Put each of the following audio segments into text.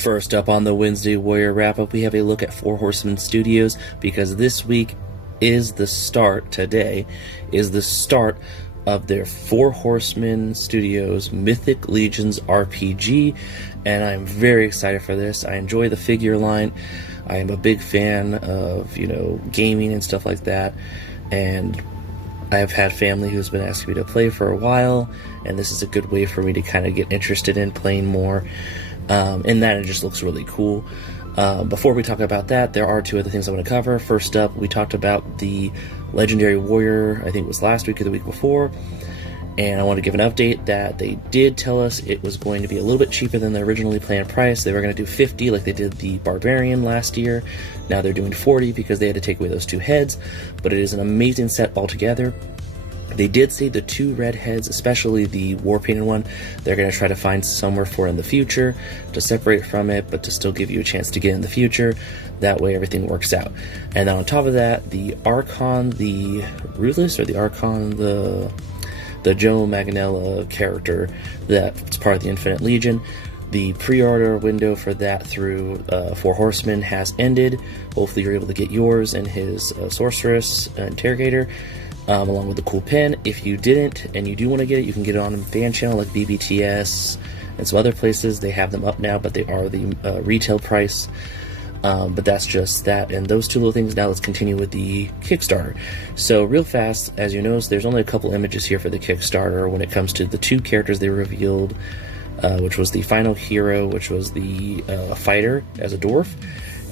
First up on the Wednesday Warrior Wrap-Up, we have a look at Four Horsemen Studios, because this week is the start, today, is the start of their Four Horsemen Studios Mythic Legions RPG, and I'm very excited for this. I enjoy the figure line. I am a big fan of, gaming and stuff like that, and I've had family who's been asking me to play for a while, and this is a good way for me to kind of get interested in playing more. And that it just looks really cool. Before we talk about that, there are two other things I want to cover. First up, we talked about the Legendary Warrior, I think it was last week or the week before, and I want to give an update that they did tell us it was going to be a little bit cheaper than the originally planned price. They were going to do 50 like they did the Barbarian last year. Now they're doing 40 because they had to take away those two heads, but it is an amazing set altogether. They did say the two red heads, especially the war painted one, they're going to try to find somewhere for in the future to separate from it, but to still give you a chance to get in the future. That way everything works out. And then on top of that, the Archon, the Ruthless, or the Archon, the Joe Manganiello character that's part of the Infinite Legion, the pre-order window for that through Four Horsemen has ended. Hopefully you're able to get yours and his Sorceress Interrogator, along with the cool pin. If you didn't and you do want to get it, you can get it on a fan channel like BBTS and some other places. They have them up now, but they are the retail price. But that's just that. And those two little things. Now let's continue with the Kickstarter. So real fast, as you notice, there's only a couple images here for the Kickstarter when it comes to the two characters they revealed, which was the final hero, which was the fighter as a dwarf.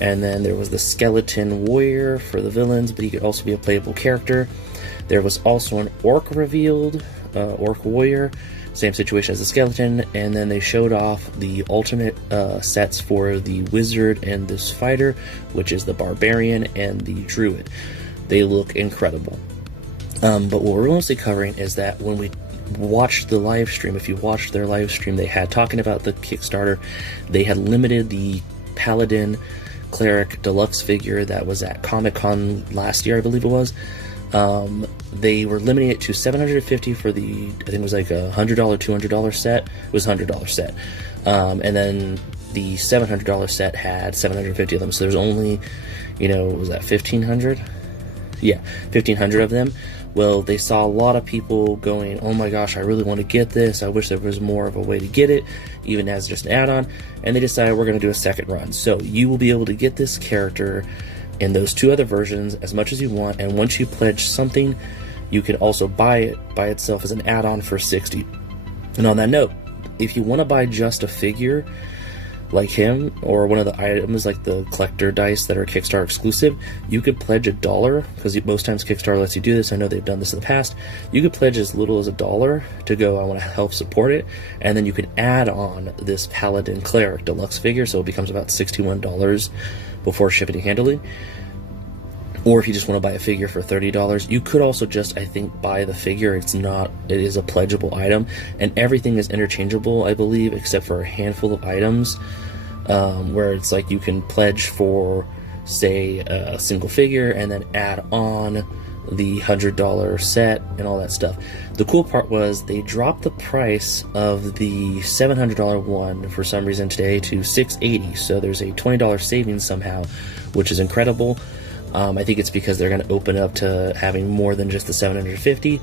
And then there was the skeleton warrior for the villains, but he could also be a playable character. There was also an orc revealed, orc warrior, same situation as the skeleton, and then they showed off the ultimate sets for the wizard and this fighter, which is the barbarian and the druid. They look incredible. But what we're mostly covering is that when we watched the live stream, if you watched their live stream, they had talking about the Kickstarter, they had limited the Paladin Cleric Deluxe figure that was at Comic-Con last year, I believe it was. They were limiting it to $750 for the, I think it was like a $100, $200 set. It was a $100 set. And then the $700 set had 750 of them. So there's only, was that 1,500? Yeah, 1,500 of them. Well, they saw a lot of people going, oh my gosh, I really want to get this. I wish there was more of a way to get it, even as just an add-on. And they decided we're going to do a second run. So you will be able to get this character in those two other versions as much as you want, and once you pledge something, you can also buy it by itself as an add-on for $60. And on that note, if you want to buy just a figure like him, or one of the items like the collector dice that are Kickstarter exclusive, you could pledge $1, because most times Kickstarter lets you do this. I know they've done this in the past. You could pledge as little as $1 to go, I want to help support it, and then you can add on this Paladin Cleric Deluxe figure, so it becomes about $61 before shipping and handling. Or if you just want to buy a figure for $30, you could also just, I think, buy the figure. It is a pledgeable item, and everything is interchangeable, I believe, except for a handful of items, where it's like you can pledge for, say, a single figure and then add on the $100 set and all that stuff. The cool part was they dropped the price of the $700 one for some reason today to $680, so there's a $20 savings somehow, which is incredible. I think it's because they're going to open up to having more than just the 750.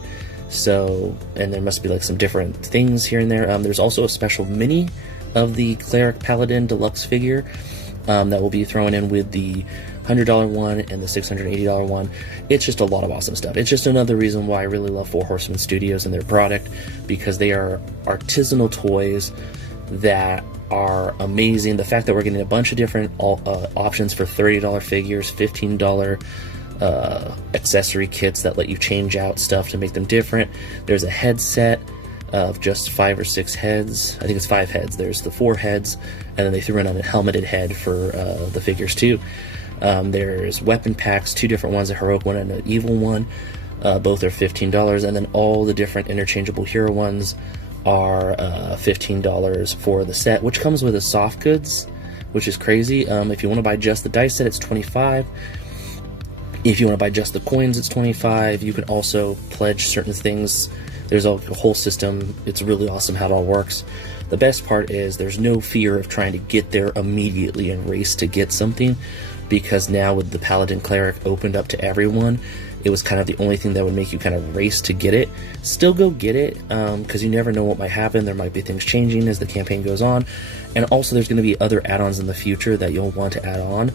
So, and there must be like some different things here and there. There's also a special mini of the Cleric Paladin Deluxe figure that will be thrown in with the $100 one and the $680 one. It's just a lot of awesome stuff. It's just another reason why I really love Four Horsemen Studios and their product, because they are artisanal toys that are amazing. The fact that we're getting a bunch of different options for $30 figures, $15 accessory kits that let you change out stuff to make them different. There's a headset of just 5 or 6 heads. I think it's 5 heads. There's the 4 heads, and then they threw in on a helmeted head for the figures too. There's weapon packs, 2 different ones, a heroic one and an evil one. Both are $15, and then all the different interchangeable hero ones are $15 for the set, which comes with a soft goods, which is crazy. If you want to buy just the dice set, it's $25. If you want to buy just the coins, it's $25. You can also pledge certain things There's a whole system. It's really awesome how it all works. The best part is there's no fear of trying to get there immediately and race to get something, because now with the Paladin Cleric opened up to everyone, it was kind of the only thing that would make you kind of race to get it. Still go get it, because you never know what might happen. There might be things changing as the campaign goes on, and also there's going to be other add-ons in the future that you'll want to add on.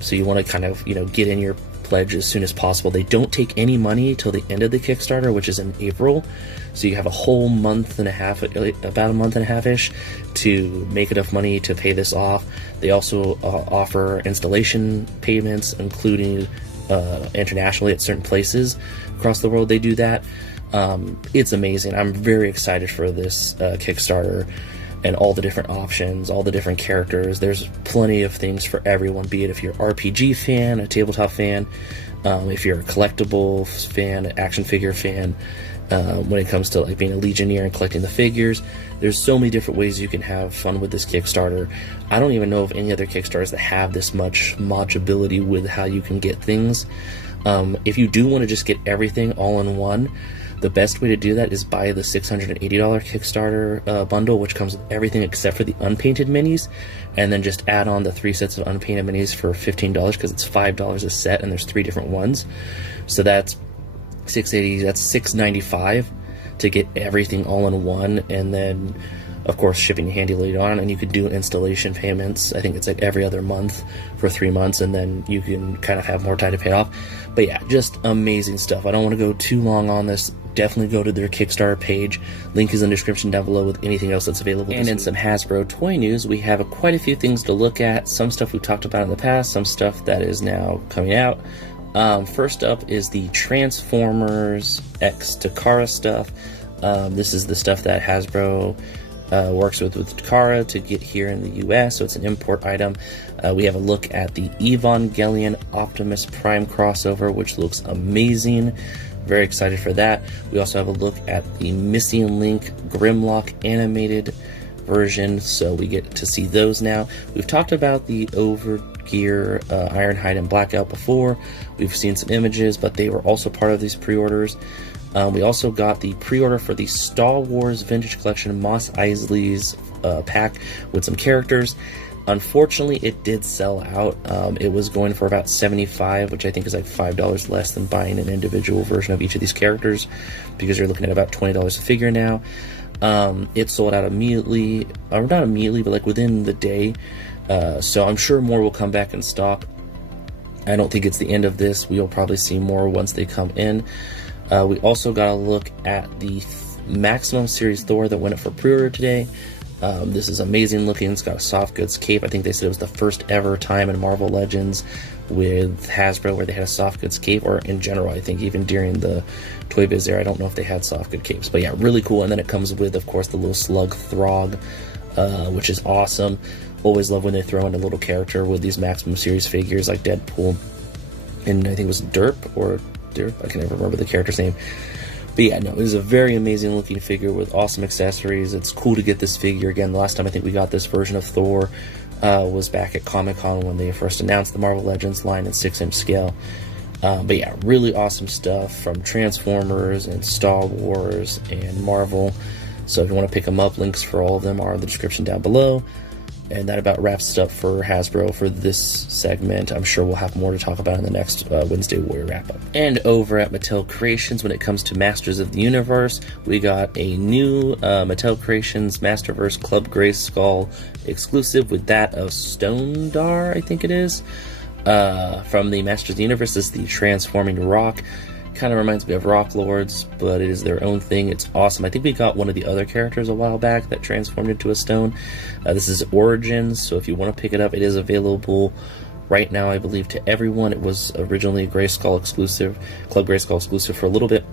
So you want to kind of, get in your pledge as soon as possible. They don't take any money till the end of the Kickstarter, which is in April. So you have a whole month and a half, about a month and a half-ish, to make enough money to pay this off. They also offer installation payments, including internationally at certain places across the world. They do that. It's amazing. I'm very excited for this Kickstarter and all the different options, all the different characters. There's plenty of things for everyone, be it if you're an RPG fan, a tabletop fan, if you're a collectible fan, an action figure fan, when it comes to like being a Legionnaire and collecting the figures. There's so many different ways you can have fun with this Kickstarter. I don't even know of any other Kickstarters that have this much modularity with how you can get things. If you do want to just get everything all in one, the best way to do that is buy the $680 Kickstarter bundle, which comes with everything except for the unpainted minis, and then just add on the 3 sets of unpainted minis for $15, because it's $5 a set and there's 3 different ones. So that's $680, that's $695 to get everything all in one, and then of course shipping handy later on. And you could do installation payments. I think it's like every other month for 3 months, and then you can kind of have more time to pay it off. But yeah, just amazing stuff. I don't want to go too long on this. Definitely go to their Kickstarter page. Link is in the description down below with anything else that's available. And in some Hasbro toy news, we have quite a few things to look at. Some stuff we've talked about in the past, some stuff that is now coming out. First up is the Transformers X Takara stuff. This is the stuff that Hasbro works with Takara to get here in the US, so it's an import item. We have a look at the Evangelion Optimus Prime crossover, which looks amazing. Very excited for that. We also have a look at the Missing Link Grimlock animated version, so we get to see those now. We've talked about the Overgear Ironhide and Blackout before. We've seen some images, but they were also part of these pre-orders. We also got the pre-order for the Star Wars Vintage Collection Mos Eisley's pack with some characters. Unfortunately, it did sell out. It was going for about $75, which I think is like $5 less than buying an individual version of each of these characters, because you're looking at about $20 a figure now. It sold out immediately, or not immediately, but like within the day. So I'm sure more will come back in stock. I don't think it's the end of this. We'll probably see more once they come in. We also got a look at the Maximum Series Thor that went up for pre-order today. This is amazing looking. It's got a soft goods cape. I think they said it was the first ever time in Marvel Legends with Hasbro where they had a soft goods cape, or in general, I think even during the Toy Biz there, I don't know if they had soft good capes, but yeah, really cool. And then it comes with, of course, the little slug Throg, which is awesome. Always love when they throw in a little character with these Maximum Series figures like Deadpool, and I think it was Derp, I can never remember the character's name. But yeah, no, it is a very amazing looking figure with awesome accessories. It's cool to get this figure again. The last time I think we got this version of Thor was back at Comic-Con when they first announced the Marvel Legends line in 6-inch scale. But yeah, really awesome stuff from Transformers and Star Wars and Marvel. So if you want to pick them up, links for all of them are in the description down below. And that about wraps it up for Hasbro for this segment. I'm sure we'll have more to talk about in the next Wednesday Warrior wrap-up. And over at Mattel Creations, when it comes to Masters of the Universe, we got a new Mattel Creations Masterverse Club Grayskull exclusive with that of Stondar, I think it is. From the Masters of the Universe, this is the Transforming Rock. Kind of reminds me of Rock Lords, but it is their own thing. It's awesome. I think we got one of the other characters a while back that transformed into a stone. This is Origins, so if you want to pick it up, it is available right now, I believe, to everyone. It was originally Grayskull exclusive, Club Grayskull exclusive for a little bit,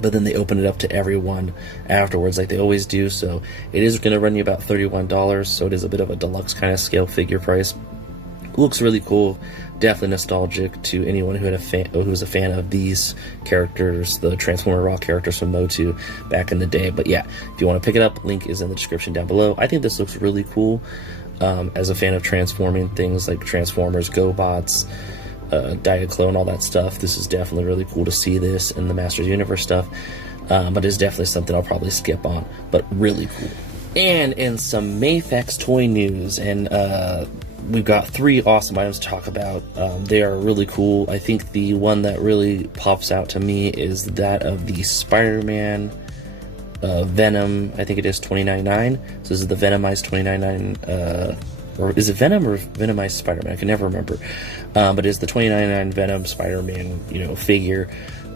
but then they opened it up to everyone afterwards, like they always do. So it is going to run you about $31, so it is a bit of a deluxe kind of scale figure price. Looks really cool. Definitely nostalgic to anyone who was a fan of these characters, the Transformer Rock characters from Motu back in the day. But yeah, if you want to pick it up, link is in the description down below. I think this looks really cool. As a fan of transforming things like Transformers, GoBots, Diaclo, and all that stuff, this is definitely really cool to see this in the Masters Universe stuff. but it's definitely something I'll probably skip on, but really cool. And in some MAFEX toy news, and we've got 3 awesome items to talk about. They are really cool. I think the one that really pops out to me is that of the Spider-Man Venom. I think it is $29.99. So this is the Venomized $29.99. Or is it Venom or Venomized Spider-Man? I can never remember. But it's the $29.99 Venom Spider-Man, figure.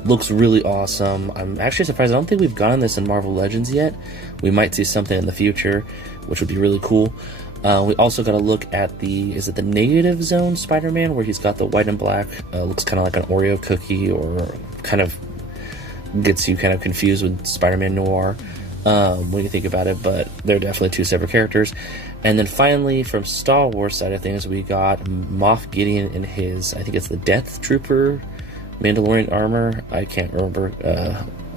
Looks really awesome. I'm actually surprised. I don't think we've gotten this in Marvel Legends yet. We might see something in the future, which would be really cool. We also got to look at is it the Negative Zone Spider-Man, where he's got the white and black, looks kind of like an Oreo cookie, or kind of gets you kind of confused with Spider-Man Noir when you think about it, but they're definitely 2 separate characters. And then finally, from Star Wars side of things, we got Moff Gideon in his, I think it's the Death Trooper Mandalorian armor. I can't remember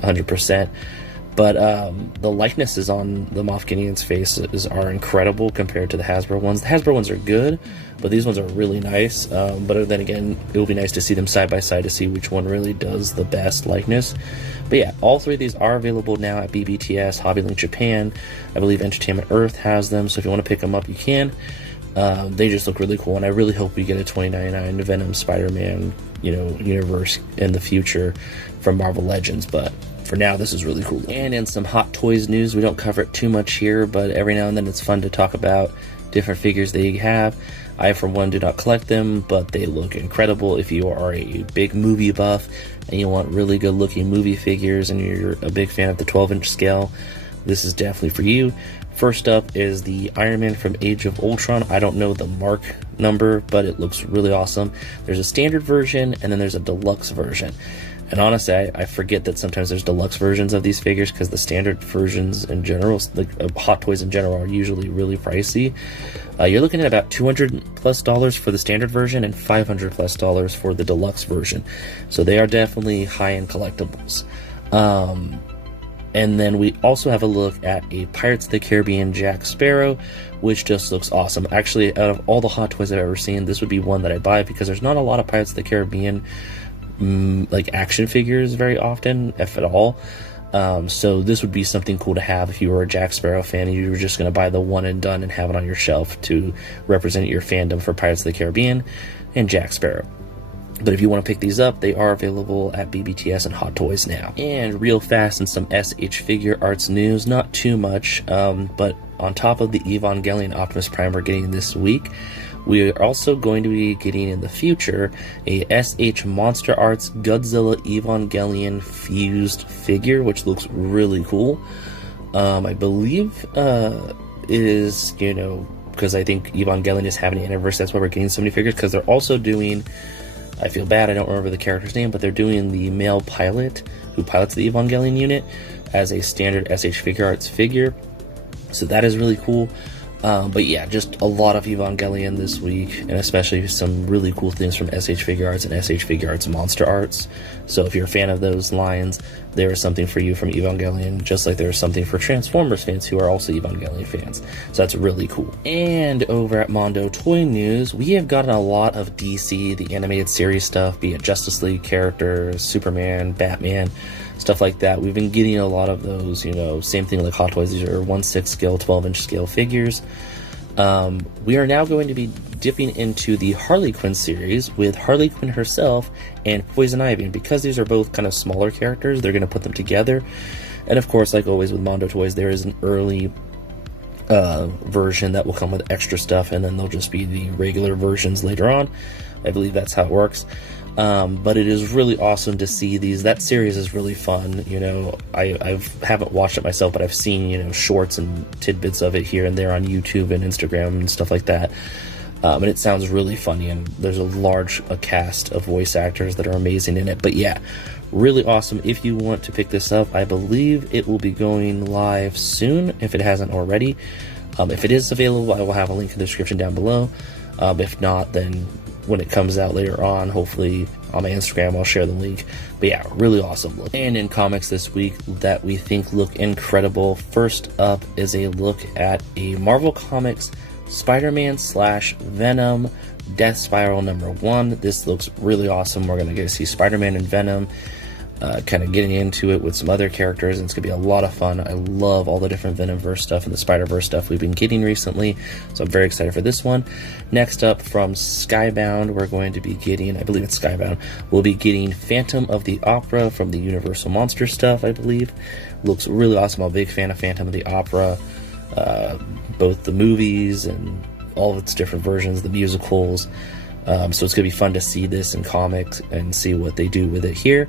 100%. But the likenesses on the Moff Gideon's face are incredible compared to the Hasbro ones. The Hasbro ones are good, but these ones are really nice. But then again, it will be nice to see them side by side to see which one really does the best likeness. But yeah, all 3 of these are available now at BBTS, HobbyLink Japan. I believe Entertainment Earth has them, so if you want to pick them up, you can. They just look really cool, and I really hope we get a $29.99 Venom Spider-Man, universe in the future from Marvel Legends, but for now, this is really cool. And in some Hot Toys news, we don't cover it too much here, but every now and then it's fun to talk about different figures they have. I, for one, do not collect them, but they look incredible. If you are a big movie buff and you want really good looking movie figures and you're a big fan of the 12-inch scale, this is definitely for you. First up is the Iron Man from Age of Ultron. I don't know the mark number, but it looks really awesome. There's a standard version, and then there's a deluxe version. And honestly, I forget that sometimes there's deluxe versions of these figures, because the standard versions in general, like Hot Toys in general, are usually really pricey. You're looking at about $200+ for the standard version and $500+ for the deluxe version. So they are definitely high-end collectibles. And then we also have a look at a Pirates of the Caribbean Jack Sparrow, which just looks awesome. Actually, out of all the Hot Toys I've ever seen, this would be one that I buy, because there's not a lot of Pirates of the Caribbean action figures very often, if at all. So this would be something cool to have if you were a Jack Sparrow fan and you were just going to buy the one and done and have it on your shelf to represent your fandom for Pirates of the Caribbean and Jack Sparrow. But if you want to pick these up, they are available at BBTS and Hot Toys now. And real fast, in some S.H.FigureArts news, not too much, but on top of the Evangelion Optimus Prime we're getting this week, we are also going to be getting in the future a S.H. Monster Arts Godzilla Evangelion fused figure, which looks really cool. I believe it is, because I think Evangelion is having an anniversary, that's why we're getting so many figures, because they're also doing, I feel bad, I don't remember the character's name, but they're doing the male pilot who pilots the Evangelion unit as a standard S.H.FigureArts figure. So that is really cool. But yeah, just a lot of Evangelion this week, and especially some really cool things from S.H.FigureArts and S.H.FigureArts Monster Arts. So if you're a fan of those lines, there is something for you from Evangelion, just like there's something for Transformers fans who are also Evangelion fans. So that's really cool. And over at Mondo Toy News, we have gotten a lot of DC, the animated series stuff, be it Justice League characters, Superman, Batman, stuff like that. We've been getting a lot of those, same thing like Hot Toys. These are 1/6 scale, 12-inch scale figures. We are now going to be dipping into the Harley Quinn series with Harley Quinn herself and Poison Ivy. And because these are both kind of smaller characters, they're going to put them together. And of course, like always with Mondo Toys, there is an early version that will come with extra stuff, and then they'll just be the regular versions later on. I believe that's how it works. But it is really awesome to see these. That series is really fun. I haven't watched it myself, but I've seen, shorts and tidbits of it here and there on YouTube and Instagram and stuff like that. And it sounds really funny, and there's a large cast of voice actors that are amazing in it. But yeah, really awesome. If you want to pick this up, I believe it will be going live soon, if it hasn't already. If it is available, I will have a link in the description down below. If not, then when it comes out later on, hopefully on my Instagram, I'll share the link. But yeah, really awesome look. And in comics this week that we think look incredible, first up is a look at a Marvel Comics Spider-Man / Venom Death Spiral #1. This looks really awesome. We're going to get to see Spider-Man and Venom kind of getting into it with some other characters, and it's going to be a lot of fun. I love all the different Venomverse stuff and the Spider-Verse stuff we've been getting recently, so I'm very excited for this one. Next up, from Skybound, we're going to be getting, I believe it's Skybound, we'll be getting Phantom of the Opera from the Universal Monster stuff, I believe. Looks really awesome. I'm a big fan of Phantom of the Opera, both the movies and all of its different versions, the musicals. So it's going to be fun to see this in comics and see what they do with it here.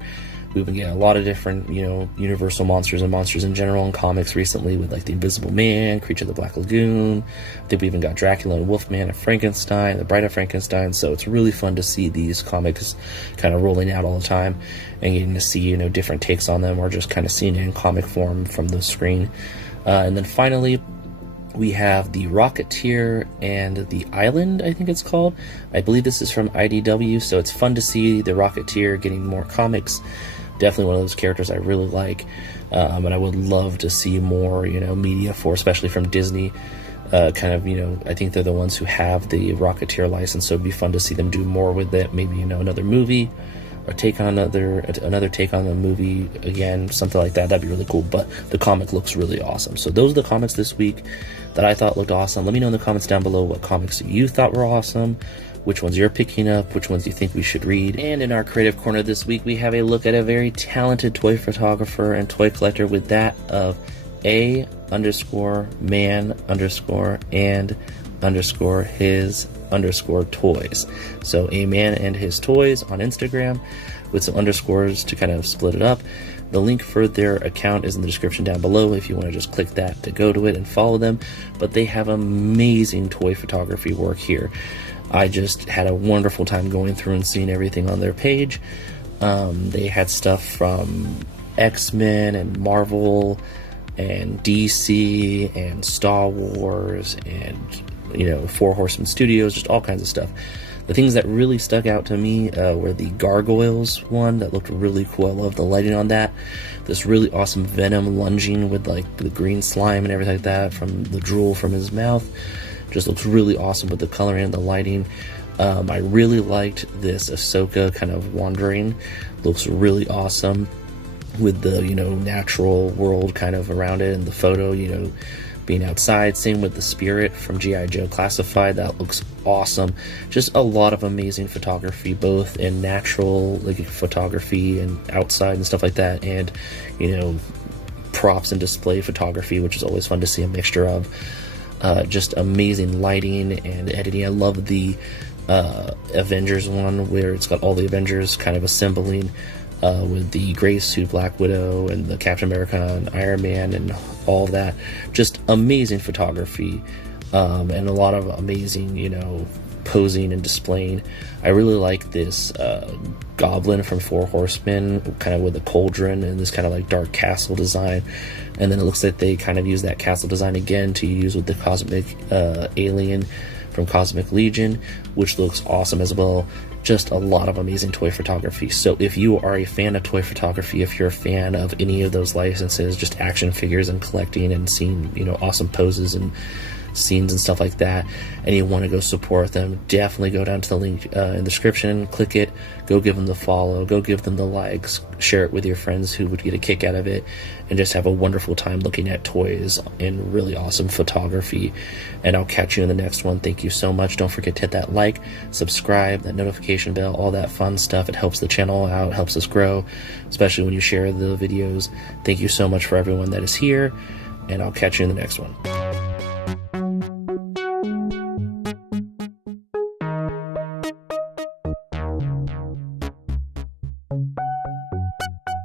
We've been getting a lot of different, Universal monsters and monsters in general in comics recently, with like the Invisible Man, Creature of the Black Lagoon. I think we even got Dracula and Wolfman and Frankenstein, the Bride of Frankenstein. So it's really fun to see these comics kind of rolling out all the time and getting to see, different takes on them, or just kind of seeing it in comic form from the screen. And then finally, we have the Rocketeer and the Island, I think it's called. I believe this is from IDW, so it's fun to see the Rocketeer getting more comics. Definitely one of those characters I really like, and I would love to see more, media for, especially from Disney. I think they're the ones who have the Rocketeer license, so it'd be fun to see them do more with it. Maybe, another movie, or take on another take on the movie again, something like that. That'd be really cool. But the comic looks really awesome. So those are the comics this week that I thought looked awesome. Let me know in the comments down below what comics you thought were awesome, which ones you're picking up, which ones you think we should read. And in our creative corner this week, we have a look at a very talented toy photographer and toy collector, with that of A_man_and_his_toys. So A Man and His Toys on Instagram, with some underscores to kind of split it up. The link for their account is in the description down below if you want to just click that to go to it and follow them. But they have amazing toy photography work here. I just had a wonderful time going through and seeing everything on their page. They had stuff from X-Men and Marvel and DC and Star Wars and, Four Horsemen Studios, just all kinds of stuff. The things that really stuck out to me were the Gargoyles one. That looked really cool. I love the lighting on that. This really awesome Venom lunging with like the green slime and everything like that from the drool from his mouth. Just looks really awesome with the coloring and the lighting. I really liked this Ahsoka kind of wandering. Looks really awesome with the, natural world kind of around it, and the photo, being outside. Same with the Spirit from G.I. Joe Classified. That looks awesome. Just a lot of amazing photography, both in natural photography and outside and stuff like that, and, props and display photography, which is always fun to see a mixture of. Just amazing lighting and editing. I love the Avengers one, where it's got all the Avengers kind of assembling with the gray suit Black Widow and the Captain America and Iron Man and all of that. Just amazing photography, and a lot of amazing, posing and displaying. I really like this Goblin from Four Horsemen, kind of with a cauldron and this kind of like dark castle design. And then it looks like they kind of use that castle design again to use with the cosmic alien from Cosmic Legion, which looks awesome as well. Just a lot of amazing toy photography. So if you are a fan of toy photography, if you're a fan of any of those licenses, just action figures and collecting and seeing, awesome poses and scenes and stuff like that, and you want to go support them, definitely go down to the link in the description, click it, go give them the follow, go give them the likes, share it with your friends who would get a kick out of it, and just have a wonderful time looking at toys and really awesome photography. And I'll catch you in the next one. Thank you so much. Don't forget to hit that like, subscribe, that notification bell, all that fun stuff. It helps the channel out, helps us grow, especially when you share the videos. Thank you so much for everyone that is here, and I'll catch you in the next one.